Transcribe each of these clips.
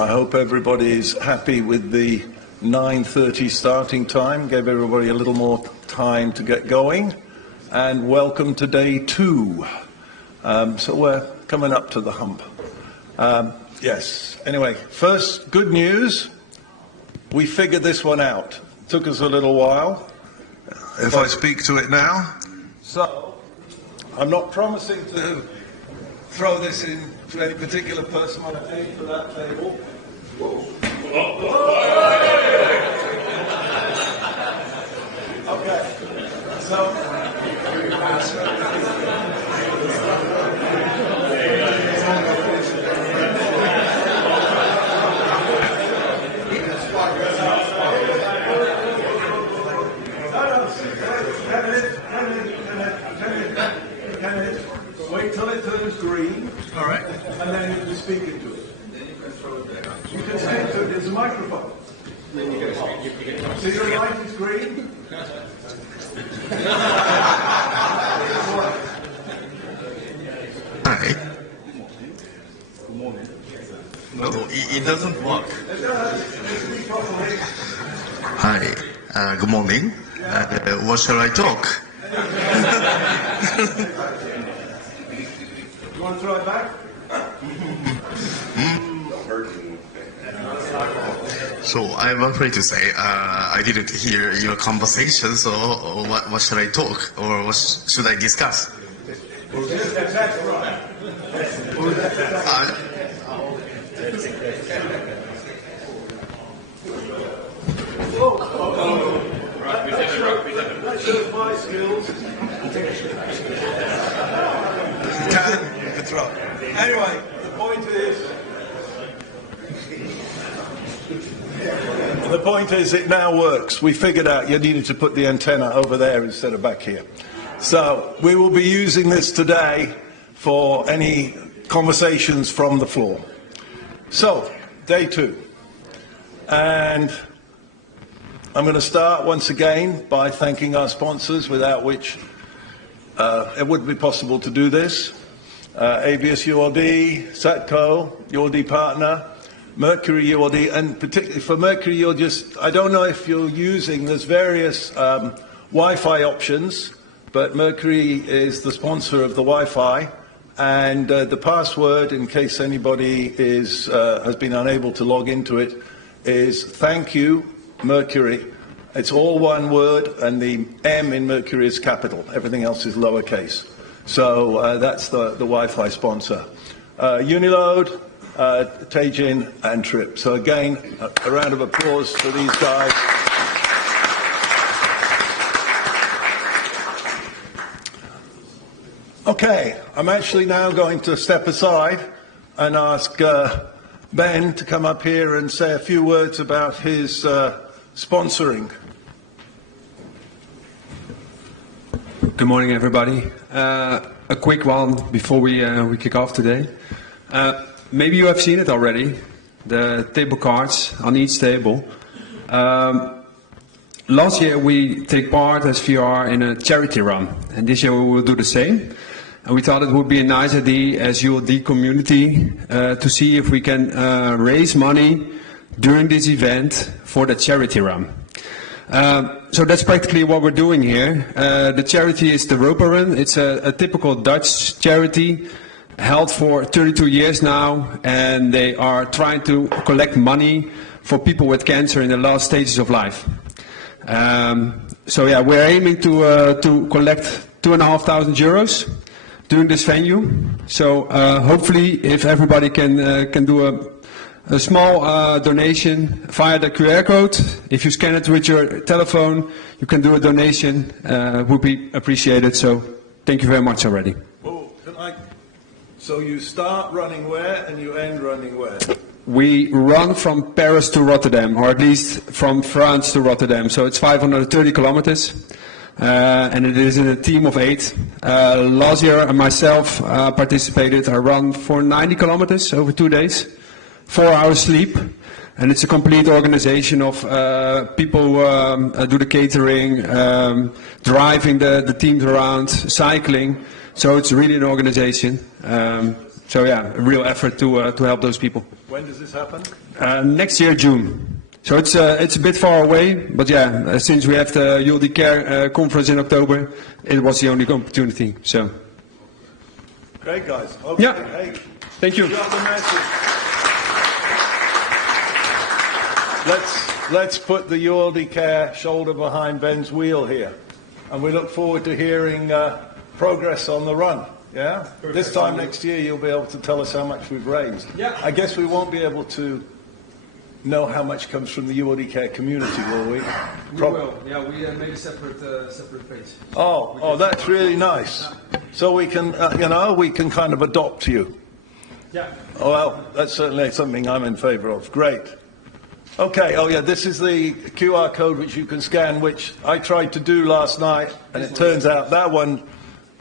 I hope everybody's happy with the 9:30 starting time. Gave everybody a little more time to get going. And welcome to day 2. So we're coming up to the hump. Yes. Anyway, first, good news. We figured this one out. It took us a little while. If I speak to it now. So, I'm not promising to throw this in to any particular person on a table for that table. Okay. So, wait till it turns green. All right. And then you can speak into it. You can speak to it. There's a microphone. So your light is green. Hi. Good morning. No, it doesn't work. Hi. Good morning. What shall I talk? You want to try it back? So I'm afraid to say I didn't hear your conversation. So what should I talk or what should I discuss? That shows my skills. Anyway, the point is it now works. We figured out you needed to put the antenna over there instead of back here. So we will be using this today for any conversations from the floor. So, day 2. And I'm going to start once again by thanking our sponsors, without which it wouldn't be possible to do this. ABS ULD, Satco, ULD partner, Mercury ULD, and particularly for Mercury, I don't know if you're using, there's various Wi-Fi options, but Mercury is the sponsor of the Wi-Fi, and the password, in case anybody has been unable to log into it, is thank you, Mercury. It's all one word, and the M in Mercury is capital. Everything else is lowercase. So that's the Wi-Fi sponsor. Uniload, Teijin, and Trip. So again, a round of applause for these guys. Okay, I'm actually now going to step aside and ask Ben to come up here and say a few words about his sponsoring. Good morning, everybody. A quick one before we kick off today. Maybe you have seen it already, the table cards on each table. Last year we take part as VR in a charity run, and this year we will do the same. And we thought it would be a nice idea as ULD community to see if we can raise money during this event for the charity run. So that's practically what we're doing here. The charity is the Europa Run. It's a typical Dutch charity held for 32 years now, and they are trying to collect money for people with cancer in the last stages of life. So yeah, we're aiming to collect €2,500 during this venue. So hopefully, if everybody can do a small donation via the QR code. If you scan it with your telephone, you can do a donation. Would be appreciated. So thank you very much already. Oh, so you start running where and you end running where? We run from Paris to Rotterdam, or at least from France to Rotterdam. So it's 530 kilometers. And it is in a team of 8. Last year I myself participated. I ran for 90 kilometers over 2 days, 4 hours sleep, and it's a complete organization of people who do the catering, driving the teams around, cycling. So it's really an organization. So yeah, a real effort to help those people. When does this happen? Next year, June. So it's a bit far away, but yeah, since we have the ULD Care conference in October, it was the only opportunity. So. Great, guys. Okay. Yeah. Hey, Thank you. got the message. Let's put the ULD Care shoulder behind Ben's wheel here, and we look forward to hearing progress on the run. Yeah? Perfect. This time next year you'll be able to tell us how much we've raised. Yeah. I guess we won't be able to know how much comes from the ULD Care community, will we? We will. Yeah, we made a separate page. Oh, that's really nice. So we can, we can kind of adopt you. Yeah. Oh, well, that's certainly something I'm in favor of. Great. Okay, oh yeah, this is the QR code which you can scan, which I tried to do last night, and it turns out that one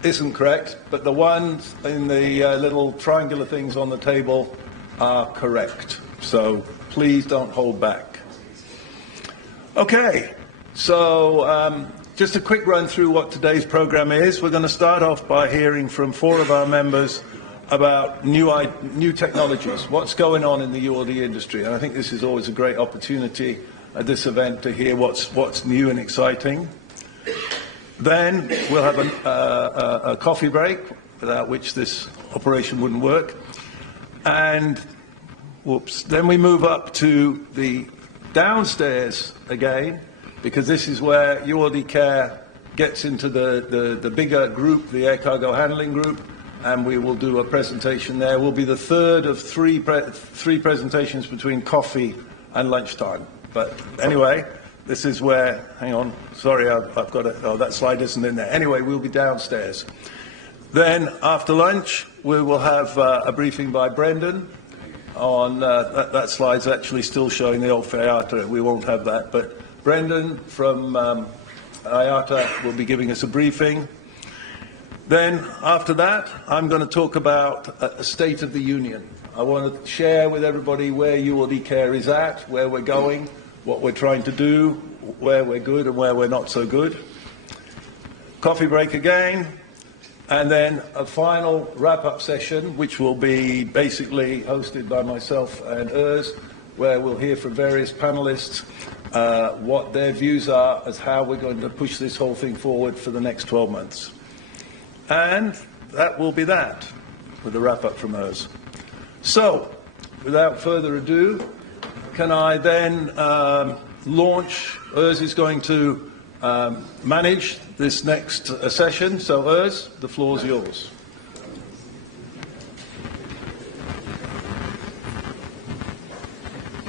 isn't correct, but the ones in the little triangular things on the table are correct. So please don't hold back. Okay, so just a quick run through what today's program is. We're going to start off by hearing from 4 of our members about new technologies, what's going on in the ULD industry. And I think this is always a great opportunity at this event to hear what's new and exciting. Then we'll have a coffee break, without which this operation wouldn't work. And, then we move up to the downstairs again, because this is where ULD Care gets into the bigger group, the air cargo handling group, and we will do a presentation there. We'll be the third of three presentations between coffee and lunchtime. But anyway, this is where, hang on, sorry, I've got it, oh, that slide isn't in there. Anyway, we'll be downstairs. Then, after lunch, we will have a briefing by Brendan on, that slide's actually still showing the old IATA, we won't have that, but Brendan from IATA will be giving us a briefing. Then, after that, I'm going to talk about a State of the Union. I want to share with everybody where ULD Care is at, where we're going, what we're trying to do, where we're good and where we're not so good. Coffee break again, and then a final wrap-up session, which will be basically hosted by myself and Urs, where we'll hear from various panelists what their views are as how we're going to push this whole thing forward for the next 12 months. And that will be that, with a wrap-up from Urs. So, without further ado, can I then launch? Urs is going to manage this next session. So, Urs, the floor is yours.